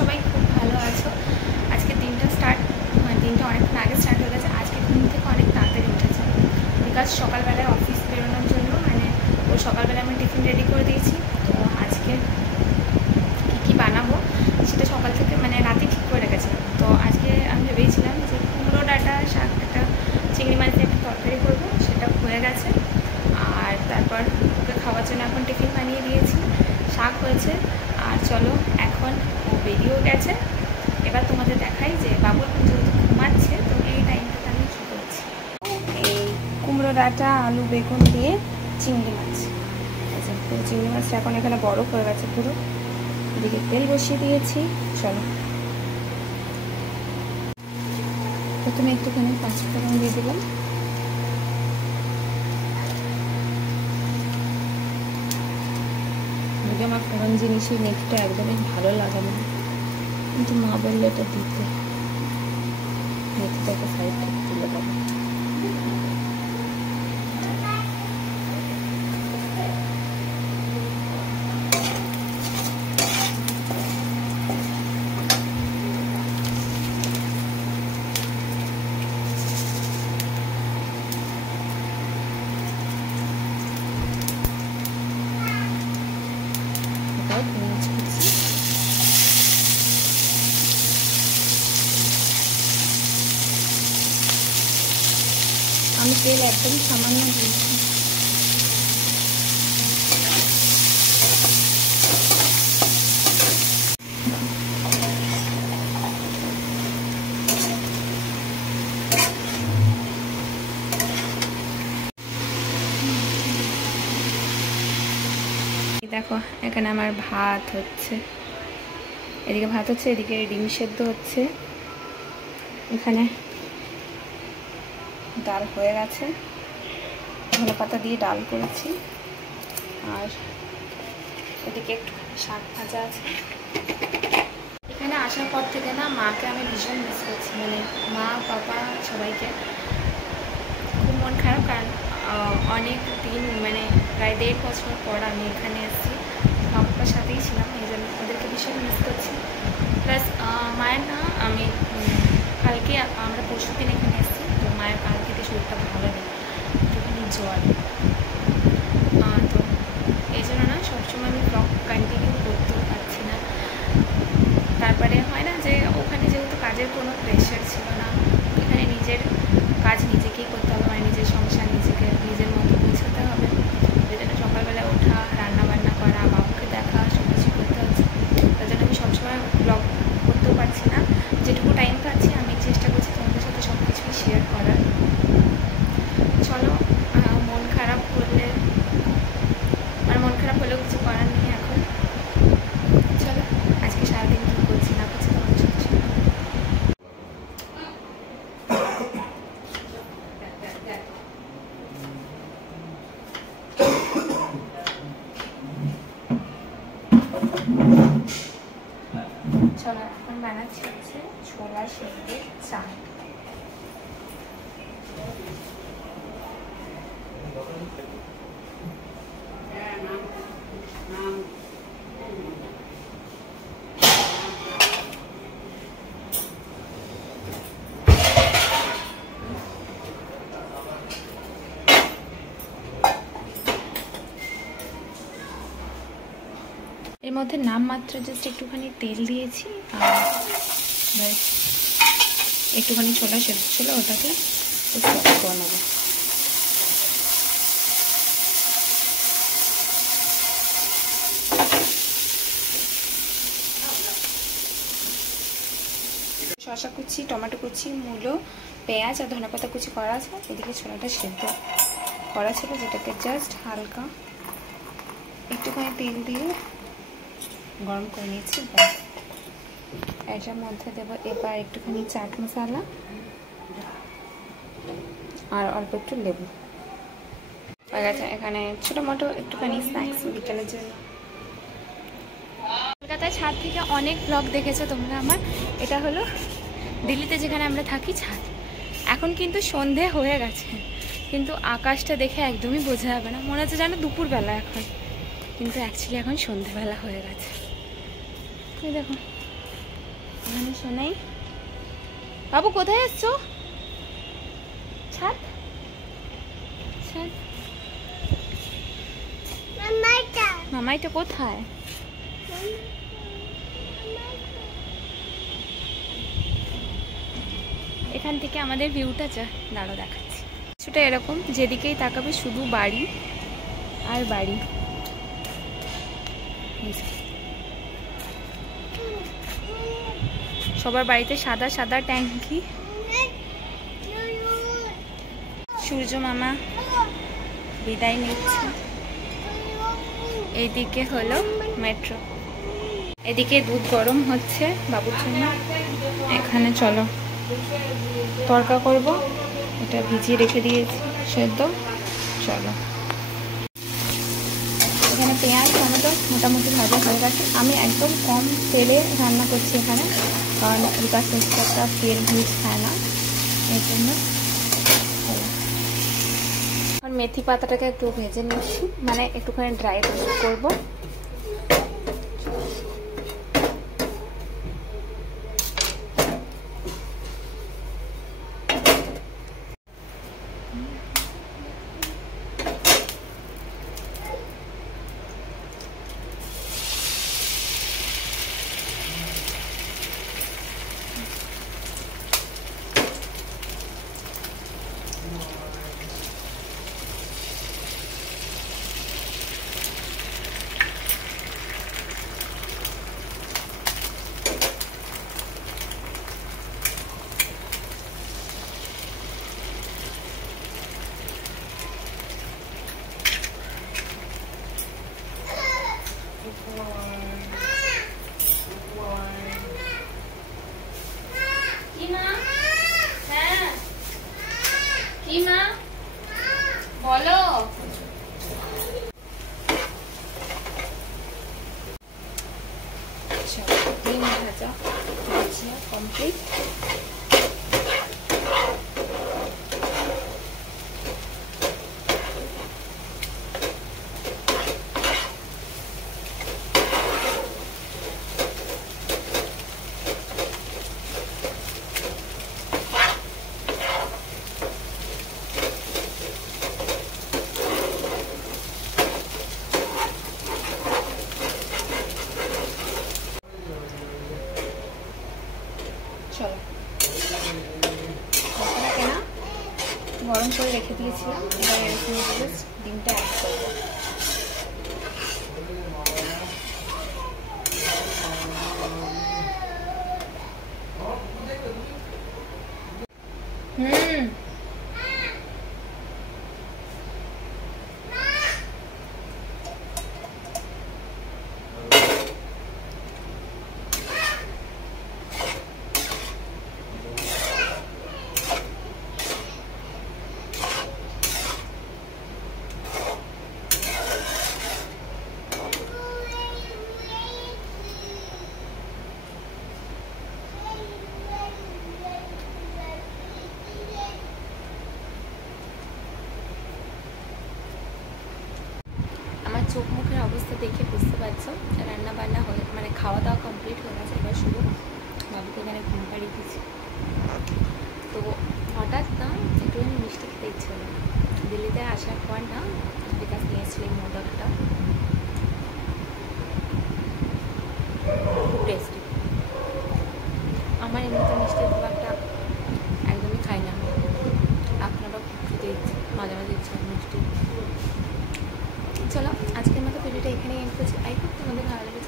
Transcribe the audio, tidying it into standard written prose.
সবাই খুব ভালো আছো। আজকে দিনটা অনেকক্ষণ আগে স্টার্ট হয়ে গেছে। আজকে ঘুম থেকে অনেক তাড়াতাড়ি উঠেছে, বিকজ সকালবেলায় অফিস বেরোনোর জন্য ও সকালবেলা আমি টিফিন রেডি করে দিয়েছি। তো আজকে কী বানাবো সেটা সকাল থেকে রাতে ঠিক করে রেখেছিলাম। তো আজকে আমি ভেবেছিলাম যে কুমড়ো ডাঁটা শাক, একটা চিংড়ি মাছের একটা তরকারি করবো, সেটা হয়ে গেছে। আর তারপর ওকে খাওয়ার জন্য এখন টিফিন বানিয়ে দিয়েছি, শাক হয়েছে। আর চলো, এখন ও বেরিয়েও গেছে। এবার তোমাদের দেখাই যে বাবু এখন যেহেতু ঘুমাচ্ছে, তো এই টাইমটাতে আমি কী করছি। এই কুমড়ো ডাঁটা, আলু, বেগুন দিয়ে চিংড়ি মাছ। আচ্ছা, পুরো চিংড়ি মাছটা এখন এখানে বরফ হয়ে গেছে পুরো। এদিকে তেল বসিয়ে দিয়েছি। চলো, প্রথমে একটুখানি পাঁচফোড়ন দিয়ে দিলাম। আমার ফোড়ন জিনিসের নেটটা একদমই ভালো লাগে না, কিন্তু মা বললে এটা দিতে, নেটটাকে সাইড থেকে তুলে দেবো। আমি তেল একদম সামান্য দিয়েছি। দেখো, এখানে আমার ভাত হচ্ছে, এদিকে ভাত হচ্ছে, এদিকে ডিম সেদ্ধ হচ্ছে, এখানে ডাল হয়ে গেছে, ধনে পাতা দিয়ে ডাল করেছি। আর এদিকে একটু শাক ভাজা আছে। এখানে আসার পর থেকে না মাকে আমি ভীষণ মিস করছি, মা বাবা সবাইকে। খুব মন খারাপ, কারণ অনেক দিন প্রায় 1.5 বছর পর আমি এখানে এসেছি। বাবার সাথেই ছিলাম, এই জন্য ওদেরকে ভীষণ মিস করছি। প্লাস মায়ের না, আমি কালকে, আমরা পরশু দিন এখানে এসেছি, তো মায়ের কাল থেকে শরীরটা ভালো নেই, একটুখানি জ্বর। তো এই জন্য না সবসময় আমি ব্লগ কন্টিনিউ করতেও পারছি না। তারপরে হয় না যে ওখানে যেহেতু কাজের কোনো প্রেশার ছিল না, এখানে নিজের কাজ নিজেকেই করতে হবে, নিজের সংসার নিজেকে নিজের মতো বুঝতে হবে। ওই জন্য সকালবেলা ওঠা, রান্নাবান্না করা, বাবুকে দেখা, সব কিছু করতে হচ্ছে। তার জন্য আমি সবসময় ব্লগ করতেও পারছি না। যেটুকু টাইম পাচ্ছি আমি চেষ্টা করছি তোমাদের সাথে সব কিছুই শেয়ার করার। চলো, মন খারাপ হলেও কিছু করার নেই এখন। চলো, আজকে সারাদিন কী করছি না করছি তোমাদের সাথে শেয়ার করবো। চলো, এখন বানাচ্ছি হচ্ছে ছোলা সেদ্ধের চা। এর মধ্যে নামমাত্র জাস্ট একটুখানি তেল দিয়েছি, আর একটুখানি ছোলা সেদ্ধ ছিল, ওটাকে একটু করে নেবো। শসা কুচি, টমেটো কুচি, মূলো, পেঁয়াজ আর ধনেপাতা কুচি করা আছে। এদিকে ছোলাটা সেদ্ধ করা ছিল, যেটাকে জাস্ট হালকা একটুখানি তেল দিয়ে গরম করে নিয়েছি। এটার মধ্যে দেবো এবার একটুখানি চাট মশলা আর অল্প একটু লেবু। হয়ে গেছে। এখানে ছোটো মোটো একটুখানি স্ন্যাক্স বিকেলের জন্য। কলকাতায় ছাদ থেকে অনেক ব্লগ দেখেছো তোমরা আমার। এটা হলো দিল্লিতে যেখানে আমরা থাকি ছাদ। এখন কিন্তু সন্ধে হয়ে গেছে, কিন্তু আকাশটা দেখে একদমই বোঝা যাবে না, মনে হচ্ছে যেন দুপুরবেলা এখন, কিন্তু অ্যাকচুয়ালি এখন সন্ধেবেলা হয়ে গেছে। এই দেখো এখানে শোনাই। বাবু কোথায় এসছো? ছাদ ছাদ। মামাইটা কোথায়? এখান থেকে আমাদের ভিউটা দাঁড়া দেখাচ্ছি। সেটা এরকম, যেদিকেই তাকাবে শুধু বাড়ি আর বাড়ি। সবার বাড়িতে সাদা সাদা ট্যাঙ্কি। সূর্য মামা বিদায় নিচ্ছে। এইদিকে হলো মেট্রো, এদিকে দুধ গরম হচ্ছে বাবুর জন্য। এখানে চলো তরকা করব, এটা ভিজিয়ে রেখে দিয়েছি সেদ্ধ। চলো, এখানে পেঁয়াজ টমেটো মোটামুটি ভাজা হয়ে গেছে। আমি একদম কম তেলে রান্না করছি এখানে, কারণ বিকাশ মিস্টারটা তেল ভিজ খায় না, এই জন্য। আর মেথি পাতাটাকে একটু ভেজে নিচ্ছি, মানে একটুখানি ড্রাই রোস্ট করবো। বলো। আচ্ছা, ডিম ভাজা কমপ্লিট। চলো, মশলাটাকে না গরম করে রেখে দিয়েছিলাম, এবার এরকম ডিমটা অ্যাড করবো। চোখ মুখের অবস্থা দেখে বুঝতে পারছো রান্না বান্না হয়ে মানে খাওয়া দাওয়া কমপ্লিট হয়ে গেছে। এবার শুধু বাবুকে এখানে ঘুম পাড়িয়ে দিয়েছি। তো হঠাৎ না একটুখানি মিষ্টি খেতে ইচ্ছে হলো। দিল্লিতে আসার পর না বিকাশ নিয়ে এসেছিল এই মোদকটা, খুব টেস্টি। আমার এমনিতে মিষ্টি খুব একটা একদমই খাই না, আপনারাও খুব খেতে ইচ্ছে, মাঝে মাঝে ইচ্ছে মিষ্টি। চলো, আজকের মতো ভিডিওটা এখানেই এন্ড করছি। আই হোপ তোমাদের ভালো লাগে।